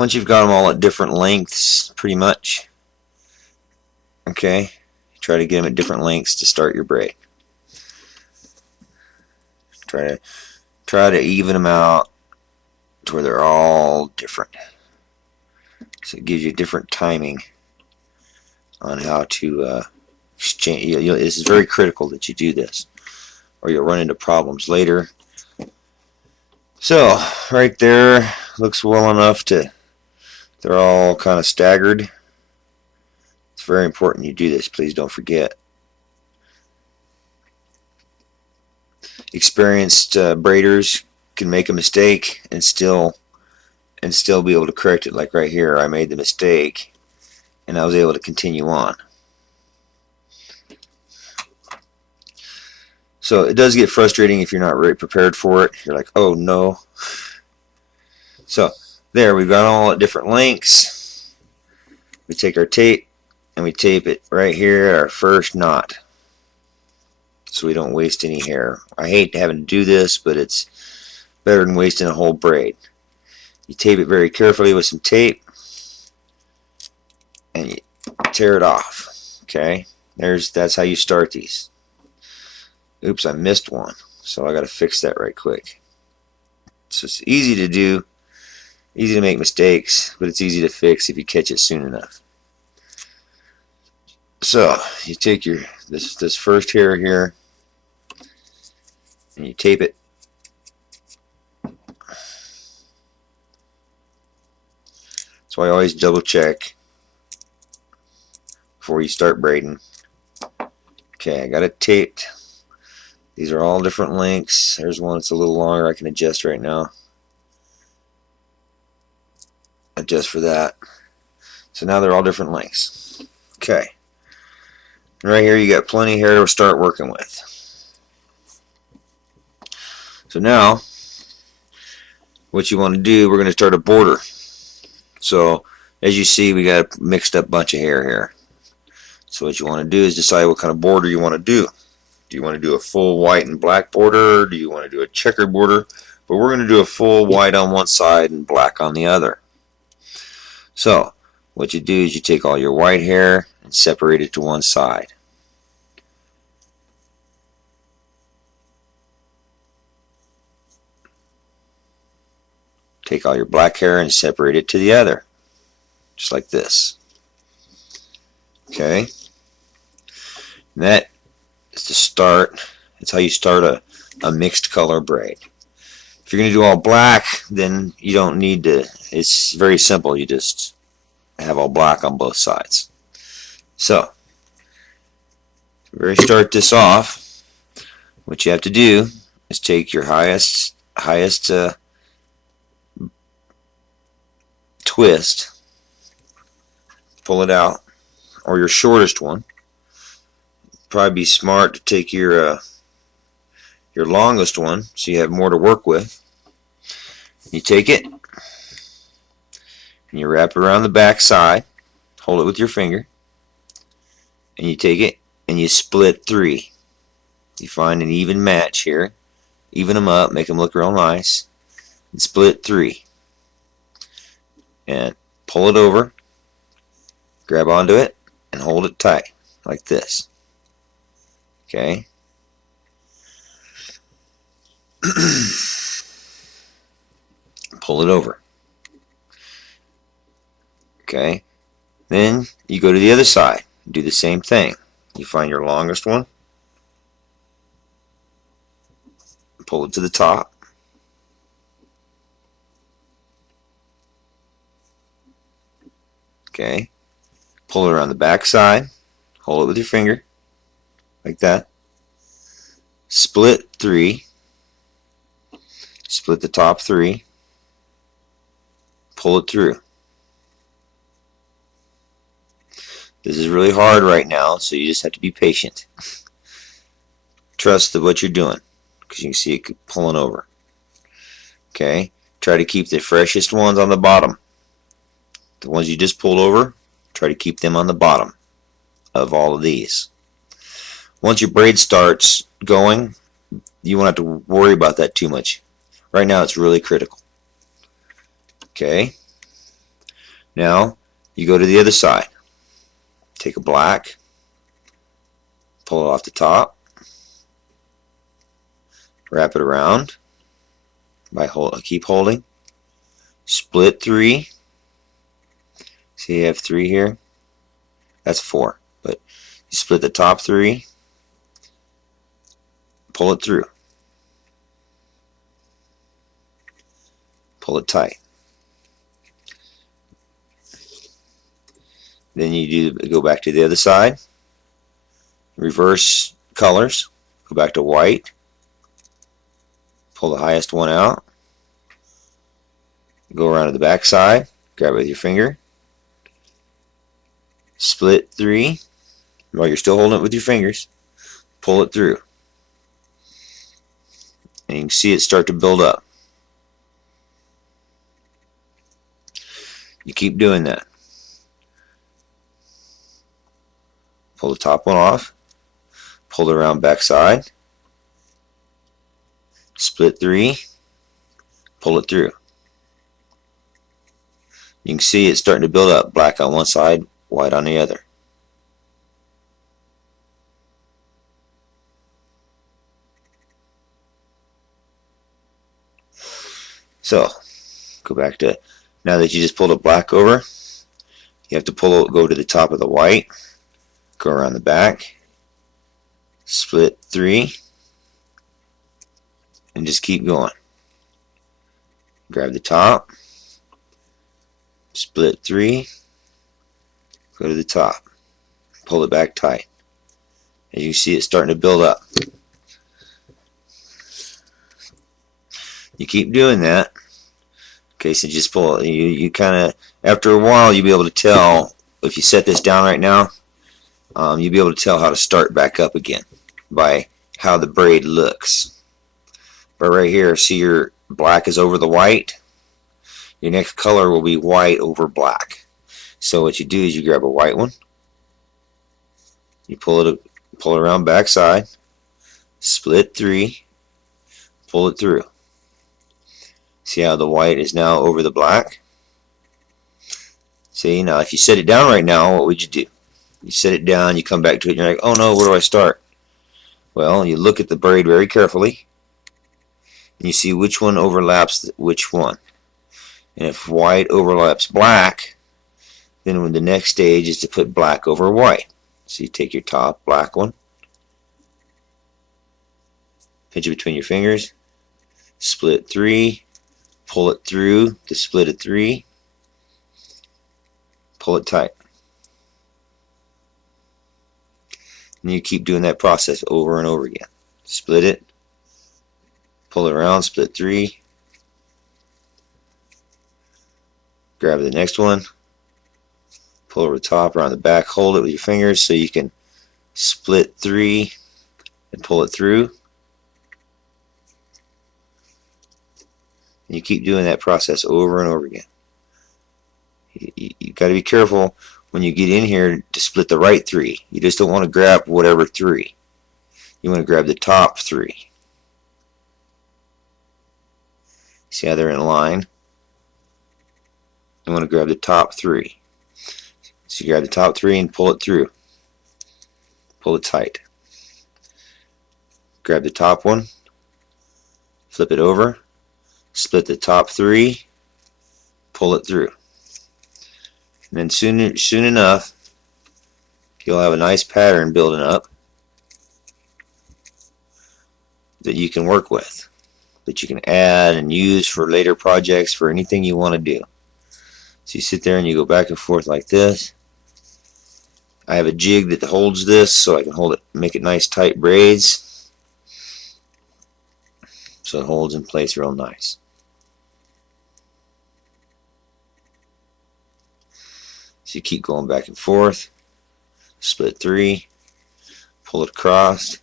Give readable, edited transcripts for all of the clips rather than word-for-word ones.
once you've got them all at different lengths, pretty much, okay, try to get them at different lengths to start your braid. Try to even them out to where they're all different. So it gives you different timing on how to exchange. This is very critical that you do this, or you'll run into problems later. So right there looks well enough to, they're all kind of staggered. It's very important you do this. Please don't forget. Experienced braiders can make a mistake and still be able to correct it. Like right here, I made the mistake and I was able to continue on. So it does get frustrating if you're not really prepared for it. You're like, oh no. So there, we've got all at different lengths. We take our tape and we tape it right here at our first knot, so we don't waste any hair. I hate having to do this, but it's better than wasting a whole braid. You tape it very carefully with some tape and you tear it off. Okay, that's how you start these. Oops, I missed one, so I got to fix that right quick. So it's easy to do, easy to make mistakes, but it's easy to fix if you catch it soon enough. So you take your this first hair here and you tape it. So I always double check before you start braiding. Okay, I got it taped. These are all different lengths. There's one that's a little longer. I can adjust right now. Adjust for that. So now they're all different lengths. Okay. And right here you got plenty of hair to start working with. So now, what you want to do, we're going to start a border. So as you see, we got a mixed up bunch of hair here. So what you want to do is decide what kind of border you want to do. Do you want to do a full white and black border? Do you want to do a checkered border? But we're going to do a full white on one side and black on the other. So what you do is you take all your white hair and separate it to one side. Take all your black hair and separate it to the other. Just like this. Okay? And that is to start. That's how you start a mixed color braid. If you're going to do all black, then you don't need to. It's very simple. You just have all black on both sides. So, to start this off, what you have to do is take your highest twist, pull it out, or your shortest one. Probably be smart to take your longest one, so you have more to work with. You take it and you wrap it around the back side, hold it with your finger, and you take it and you split 3. You find an even match here, even them up, make them look real nice, and split 3. And pull it over, grab onto it, and hold it tight, like this. Okay? Pull it over. Okay? Then you go to the other side. Do the same thing. You find your longest one, pull it to the top. Okay? Pull it around the back side. Hold it with your finger, like that. Split 3. Split the top 3. Pull it through. This is really hard right now, so you just have to be patient. Trust what you're doing, because you can see it pulling over. Okay? Try to keep the freshest ones on the bottom. The ones you just pulled over, try to keep them on the bottom of all of these. Once your braid starts going, you won't have to worry about that too much. Right now it's really critical. Okay? Now you go to the other side. Take a black, pull it off the top, wrap it around by keep holding, split 3. See, you have 3 here. That's 4, but you split the top 3, pull it through, pull it tight. Then you go back to the other side, reverse colors, go back to white, pull the highest one out, go around to the back side, grab it with your finger, split 3 while you're still holding it with your fingers, pull it through, and you can see it start to build up. You keep doing that. Pull the top one off, pull it around back side, split 3, pull it through. You can see it's starting to build up, black on one side, white on the other. So, go back to, now that you just pulled a black over, you have to go to the top of the white, go around the back, split 3, and just keep going. Grab the top, split 3, go to the top, pull it back tight. As you see, it's starting to build up. You keep doing that. Okay, so just pull it. You kind of, after a while, you'll be able to tell, if you set this down right now, you'll be able to tell how to start back up again by how the braid looks. But right here, see your black is over the white. Your next color will be white over black. So what you do is you grab a white one, you pull it around back side, split 3, pull it through. See how the white is now over the black? See, now if you set it down right now, what would you do? You set it down, you come back to it, and you're like, oh no, where do I start? Well, you look at the braid very carefully, and you see which one overlaps which one. And if white overlaps black, then the next stage is to put black over white. So you take your top black one, pinch it between your fingers, split 3, pull it through to split a 3, pull it tight. And you keep doing that process over and over again. Split it, pull it around, split 3, grab the next one, pull over the top, around the back, hold it with your fingers so you can split 3 and pull it through. And you keep doing that process over and over again. You got to be careful when you get in here to split the right 3. You just don't want to grab whatever 3. You want to grab the top 3. See how they're in line? You want to grab the top 3. So you grab the top 3 and pull it through. Pull it tight. Grab the top one, flip it over, split the top 3, pull it through. And then soon enough, you'll have a nice pattern building up that you can work with, that you can add and use for later projects, for anything you want to do. So you sit there and you go back and forth like this. I have a jig that holds this so I can hold it, make it nice tight braids, so it holds in place real nice. So you keep going back and forth, split 3, pull it across,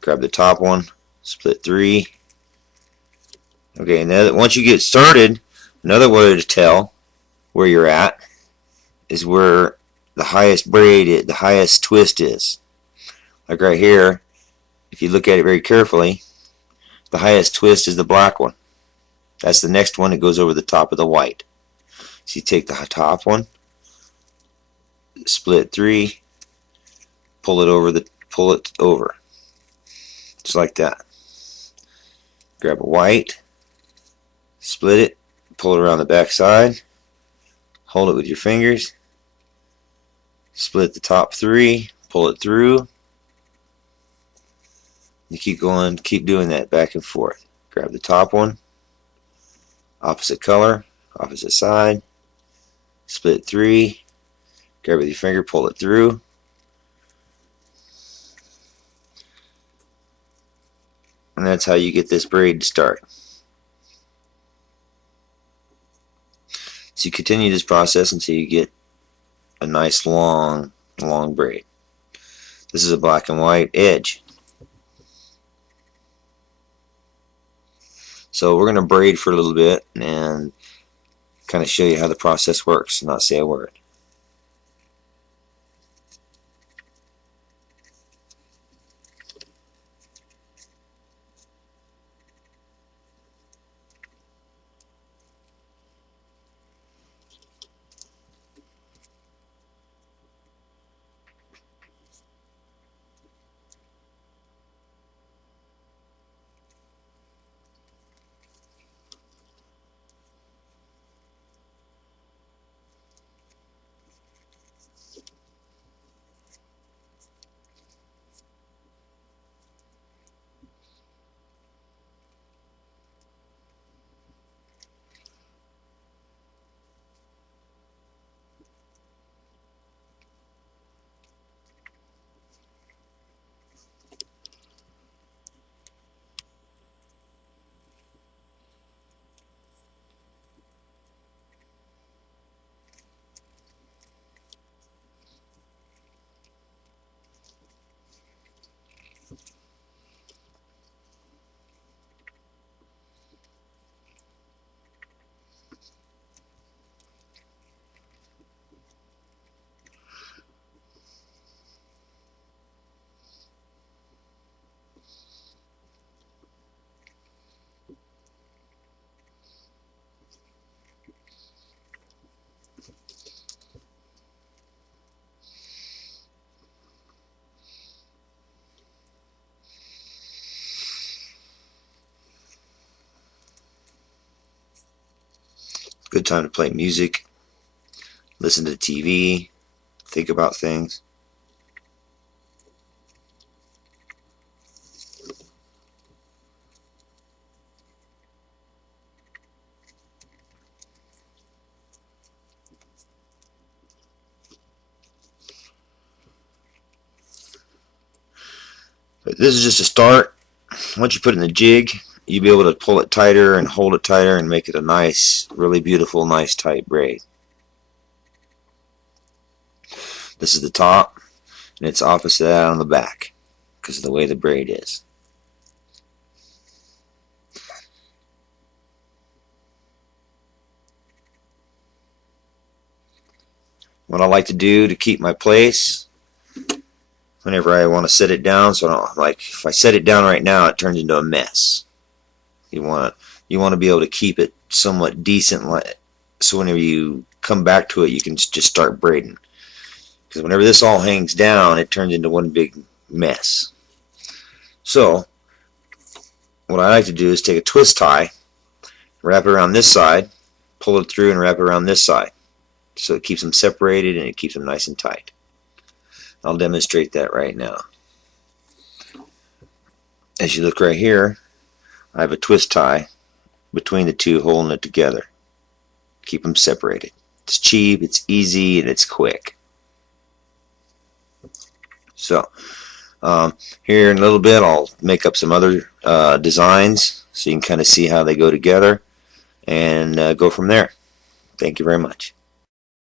grab the top one, split 3. Okay, and then once you get started, another way to tell where you're at is where the highest braid, the highest twist is. Like right here, if you look at it very carefully, the highest twist is the black one. That's the next one that goes over the top of the white. So you take the top one, split 3, pull it over, just like that. Grab a white, split it, pull it around the back side, hold it with your fingers, split the top 3, pull it through. You keep going, keep doing that back and forth. Grab the top one, opposite color, opposite side, split 3, grab it with your finger, pull it through. And that's how you get this braid to start. So you continue this process until you get a nice long braid. This is a black and white edge. So we're going to braid for a little bit and kind of show you how the process works and not say a word. Good time to play music, listen to TV, think about things. But this is just a start. Once you put it in the jig, you'll be able to pull it tighter and hold it tighter and make it a nice, really beautiful, nice tight braid. This is the top, and it's opposite that on the back because of the way the braid is. What I like to do to keep my place whenever I want to set it down, so I don't, like if I set it down right now, it turns into a mess. You want to be able to keep it somewhat decent, so whenever you come back to it, you can just start braiding. Because whenever this all hangs down, it turns into one big mess. So what I like to do is take a twist tie, wrap it around this side, pull it through, and wrap it around this side, so it keeps them separated and it keeps them nice and tight. I'll demonstrate that right now. As you look right here, I have a twist tie between the two holding it together. Keep them separated. It's cheap, it's easy, and it's quick. So here in a little bit I'll make up some other designs so you can kind of see how they go together and go from there. Thank you very much.